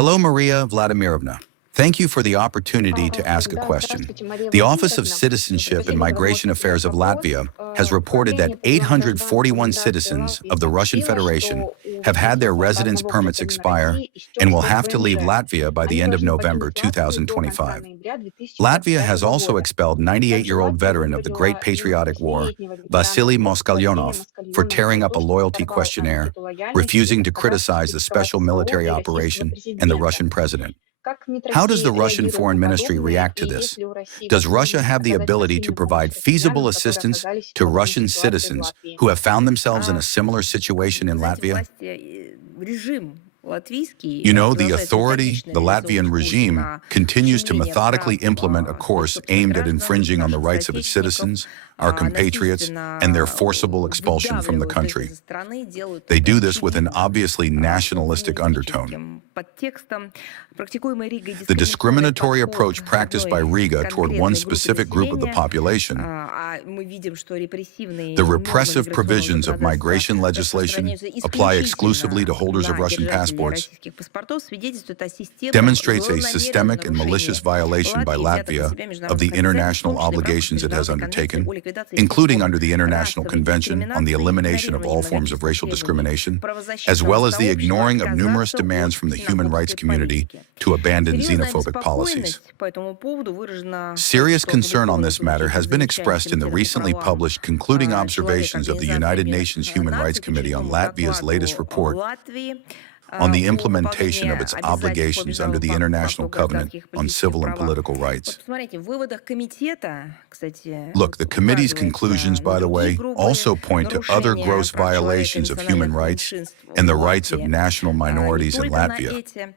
Hello, Maria Vladimirovna. Thank you for the opportunity to ask a question. The Office of Citizenship and Migration Affairs of Latvia has reported that 841 citizens of the Russian Federation have had their residence permits expire and will have to leave Latvia by the end of November 2025. Latvia has also expelled 98-year-old veteran of the Great Patriotic War, Vasily Moskalyonov, for tearing up a loyalty questionnaire, refusing to criticize the special military operation and the Russian president. How does the Russian Foreign Ministry react to this? Does Russia have the ability to provide feasible assistance to Russian citizens who have found themselves in a similar situation in Latvia? You know, the authority, the Latvian regime, continues to methodically implement a course aimed at infringing on the rights of its citizens, our compatriots, and their forcible expulsion from the country. They do this with an obviously nationalistic undertone. The discriminatory approach practiced by Riga toward one specific group of the population, the repressive provisions of migration legislation apply exclusively to holders of Russian passports, demonstrates a systemic and malicious violation by Latvia of the international obligations it has undertaken, including under the International Convention on the Elimination of All Forms of Racial Discrimination, as well as the ignoring of numerous demands from the human rights community to abandon xenophobic policies. Serious concern on this matter has been expressed in the recently published concluding observations of the United Nations Human Rights Committee on Latvia's latest report on the implementation of its obligations under the International Covenant on Civil and Political Rights. Look, the committee's conclusions, by the way, also point to other gross violations of human rights and the rights of national minorities in Latvia.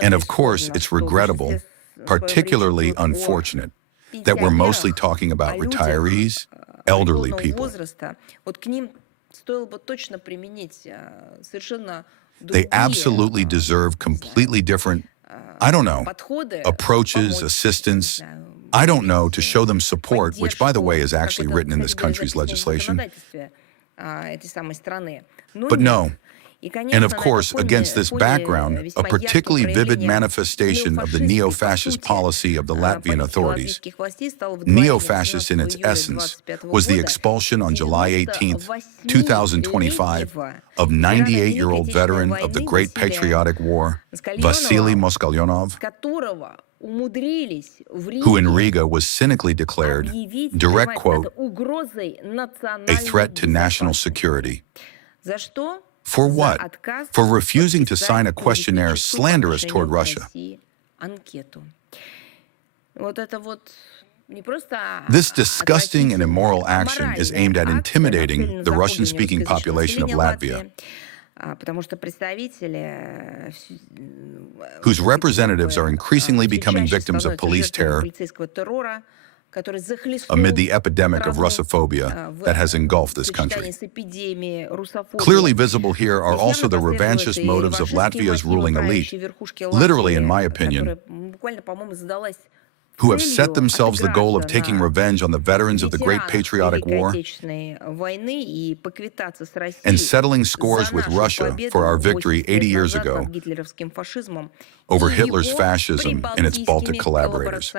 And of course, it's regrettable, particularly unfortunate, that we're mostly talking about retirees, elderly people. They absolutely deserve completely different, approaches, assistance, to show them support, which, by the way, is actually written in this country's legislation. But no. And of course, against this background, a particularly vivid manifestation of the neo-fascist policy of the Latvian authorities, neo-fascist in its essence, was the expulsion on July 18, 2025, of 98-year-old veteran of the Great Patriotic War, Vasily Moskalyonov, who in Riga was cynically declared, direct quote, a threat to national security. For what? For refusing to sign a questionnaire slanderous toward Russia. This disgusting and immoral action is aimed at intimidating the Russian-speaking population of Latvia, whose representatives are increasingly becoming victims of police terror amid the epidemic of Russophobia that has engulfed this country. Clearly visible here are also the revanchist motives of Latvia's ruling elite, literally, in my opinion, who have set themselves the goal of taking revenge on the veterans of the Great Patriotic War and settling scores with Russia for our victory 80 years ago over Hitler's fascism and its Baltic collaborators.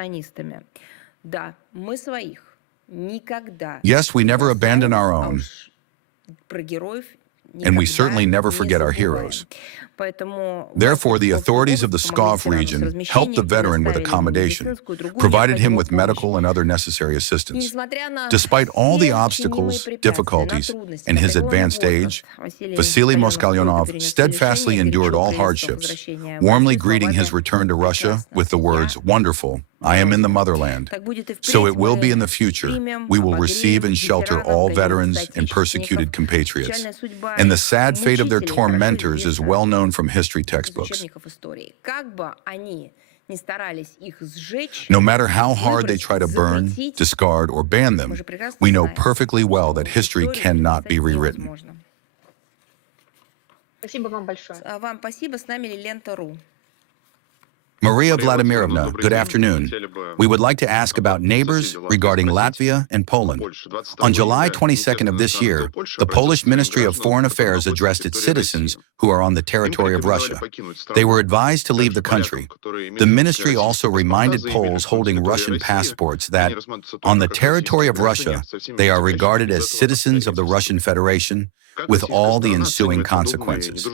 Yes, we never abandon our own, and we certainly never forget our heroes. Therefore, the authorities of the Pskov region helped the veteran with accommodation, provided him with medical and other necessary assistance. Despite all the obstacles, difficulties, and his advanced age, Vasily Moskalyonov steadfastly endured all hardships, warmly greeting his return to Russia with the words, "Wonderful, I am in the motherland." So it will be in the future. We will receive and shelter all veterans and persecuted compatriots. And the sad fate of their tormentors is well known from history textbooks. No matter how hard they try to burn, discard, or ban them, we know perfectly well that history cannot be rewritten. Maria Vladimirovna, good afternoon. We would like to ask about neighbors regarding Latvia and Poland. On July 22nd of this year, the Polish Ministry of Foreign Affairs addressed its citizens who are on the territory of Russia. They were advised to leave the country. The ministry also reminded Poles holding Russian passports that, on the territory of Russia, they are regarded as citizens of the Russian Federation, with all the ensuing consequences.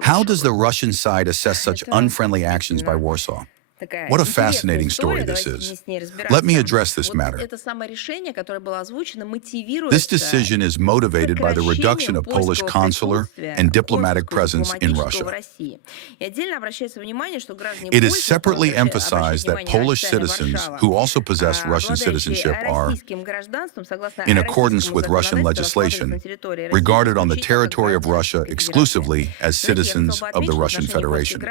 How does the Russian side assess such unfriendly actions by Warsaw? What a fascinating story this is. Let me address this matter. This decision is motivated by the reduction of Polish consular and diplomatic presence in Russia. It is separately emphasized that Polish citizens who also possess Russian citizenship are, in accordance with Russian legislation, regarded on the territory of Russia exclusively as citizens of the Russian Federation.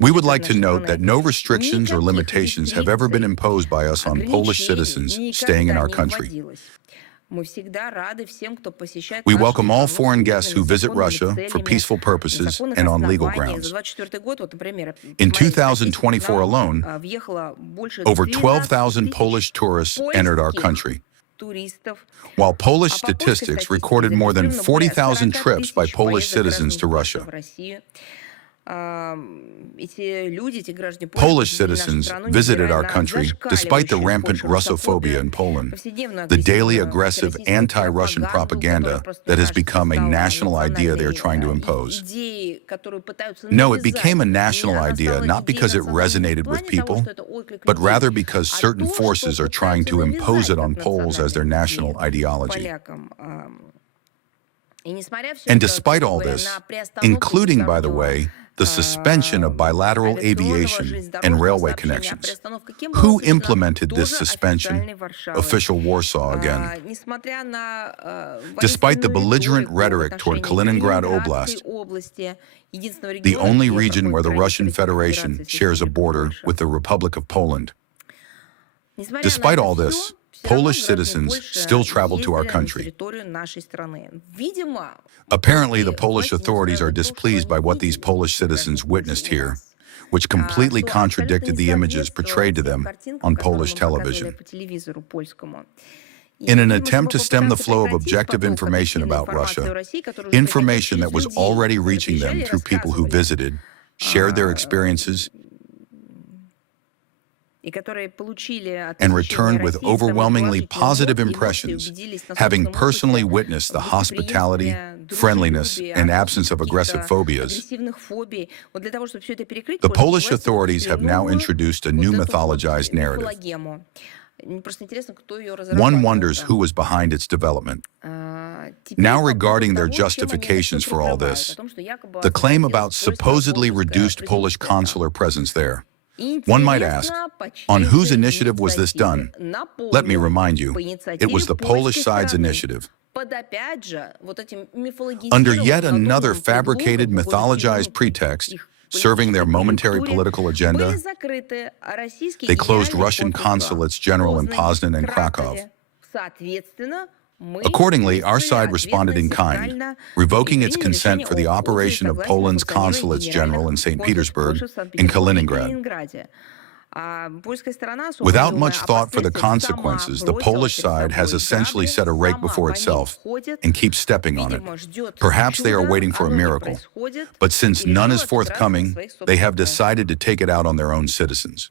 We would like to note that no restrictions or limitations have ever been imposed by us on Polish citizens staying in our country. We welcome all foreign guests who visit Russia for peaceful purposes and on legal grounds. In 2024 alone, over 12,000 Polish tourists entered our country, while Polish statistics recorded more than 40,000 trips by Polish citizens to Russia. Polish citizens visited our country despite the rampant Russophobia in Poland, the daily aggressive anti-Russian propaganda that has become a national idea they're trying to impose. No, it became a national idea not because it resonated with people, but rather because certain forces are trying to impose it on Poles as their national ideology. And despite all this, including, by the way, the suspension of bilateral aviation and railway connections. Who implemented this suspension? Official Warsaw again. Despite the belligerent rhetoric toward Kaliningrad Oblast, the only region where the Russian Federation shares a border with the Republic of Poland. Despite all this, Polish citizens still travel to our country. Apparently, the Polish authorities are displeased by what these Polish citizens witnessed here, which completely contradicted the images portrayed to them on Polish television. In an attempt to stem the flow of objective information about Russia, information that was already reaching them through people who visited, shared their experiences, and returned with overwhelmingly positive impressions, having personally witnessed the hospitality, friendliness, and absence of aggressive phobias. The Polish authorities have now introduced a new mythologized narrative. One wonders who was behind its development. Now, regarding their justifications for all this, the claim about supposedly reduced Polish consular presence there. One might ask, on whose initiative was this done? Let me remind you, it was the Polish side's initiative. Under yet another fabricated, mythologized pretext, serving their momentary political agenda, they closed Russian consulates general in Poznan and Krakow. Accordingly, our side responded in kind, revoking its consent for the operation of Poland's consulates general in St. Petersburg and Kaliningrad. Without much thought for the consequences, the Polish side has essentially set a rake before itself and keeps stepping on it. Perhaps they are waiting for a miracle, but since none is forthcoming, they have decided to take it out on their own citizens.